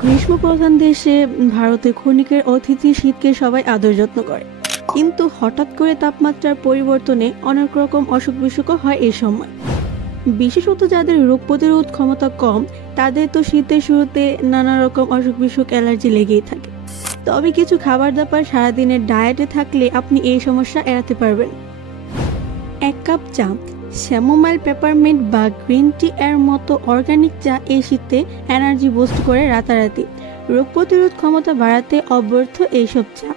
গ্রীষ্মপ্রধান দেশে ভারতে ক্ষণিকের অতিথি শীতকে সবাই আদর যত্ন করে, কিন্তু হঠাৎ করে তাপমাত্রার পরিবর্তনে অনেক রকম অসুখ বিসুখও হয় এই সময়। বিশেষত যাদের রোগ প্রতিরোধ ক্ষমতা কম, তাদের তো শীতের শুরুতে নানা রকম অসুখ বিসুখ অ্যালার্জি লেগেই থাকে। তবে কিছু খাবার দাবার সারাদিনের ডায়েটে থাকলে আপনি এই সমস্যা এড়াতে পারবেন। 1 কাপ চা, স্যামোমাইল, পেপারমিন্ট বা গ্রিন টি এর মতো অর্গানিক চা এই শীতে এনার্জি বুস্ট করে রাতারাতি। রোগ প্রতিরোধ ক্ষমতা বাড়াতে অব্যর্থ এইসব চা।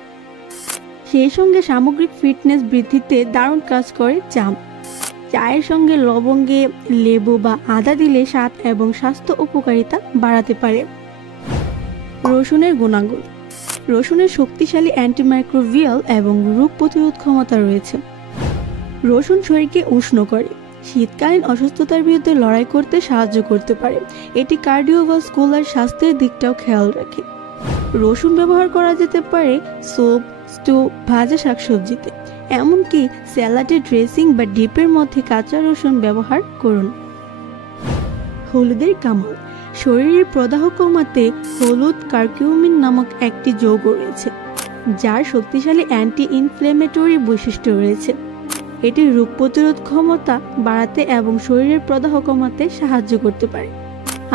সেই সঙ্গে সামগ্রিক ফিটনেস বৃদ্ধিতে দারুণ কাজ করে চা। চায়ের সঙ্গে লবঙ্গে লেবু বা আদা দিলে স্বাদ এবং স্বাস্থ্য উপকারিতা বাড়াতে পারে। রসুনের গুণাগুণ। রসুনের শক্তিশালী অ্যান্টিমাইক্রোবিয়াল এবং রোগ প্রতিরোধ ক্ষমতা রয়েছে। রসুন শরীরকে উষ্ণ করে, শীতকালীন অসুস্থতার বিরুদ্ধে লড়াই করতে সাহায্য করতে পারে। এটি কার্ডিওভাস্কুলার স্বাস্থ্যের দিকটাও খেয়াল রাখে। রসুন ব্যবহার করা যেতে পারে স্যুপ, স্টু, ভাজা শাকসবজিতে, এমনকি স্যালাডের ড্রেসিং বা ডিপের মধ্যে কাঁচা রসুন ব্যবহার করুন। হলুদের কামাল। শরীরের প্রদাহ কমাতে হলুদ কারকিউমিন নামক একটি যৌগ রয়েছে, যার শক্তিশালী অ্যান্টি ইনফ্লেমেটরি বৈশিষ্ট্য রয়েছে। এটি রোগ প্রতিরোধ ক্ষমতা বাড়াতে এবং শরীরের প্রদাহ কমাতে সাহায্য করতে পারে।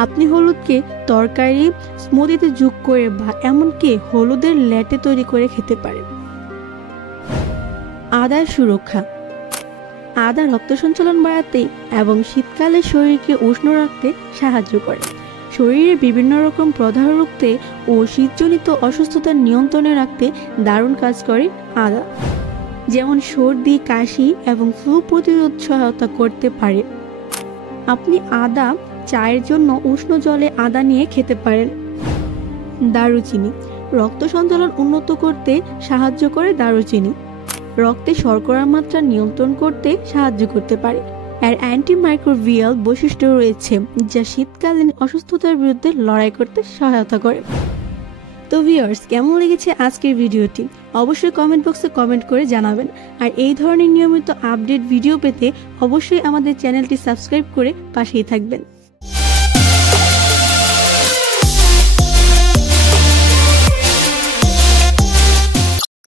আপনি হলুদকে তরকারি, স্মুদিতে যোগ করে বা এমনকি হলুদের ল্যাটে তৈরি করে খেতে পারেন। আদার সুরক্ষা। আদা রক্ত সঞ্চালন বাড়াতে এবং শীতকালে শরীরকে উষ্ণ রাখতে সাহায্য করে। শরীরে বিভিন্ন রকম প্রদাহ রুখতে ও শীতজনিত অসুস্থতা নিয়ন্ত্রণে রাখতে দারুণ কাজ করে আদা, যেমন সর্দি, কাশি এবং ফ্লু প্রতিরোধ সহায়তা করতে পারে। আপনি আদা চায়ের জন্য উষ্ণ জলে আদা নিয়ে খেতে পারেন। দারুচিনি। রক্ত সঞ্চালন উন্নত করতে সাহায্য করে দারুচিনি। রক্তে শর্করার মাত্রা নিয়ন্ত্রণ করতে সাহায্য করতে পারে। এর অ্যান্টিমাইক্রোবিয়াল বৈশিষ্ট্য রয়েছে, যা শীতকালীন অসুস্থতার বিরুদ্ধে লড়াই করতে সহায়তা করে। তো ভিউয়ার্স, কেমন লেগেছে আজকের ভিডিওটি? অবশ্যই কমেন্ট বক্সে কমেন্ট করে জানাবেন। আর এই ধরনের নিয়মিত আপডেট ভিডিও পেতে অবশ্যই আমাদের চ্যানেলটি সাবস্ক্রাইব করে পাশেই থাকবেন।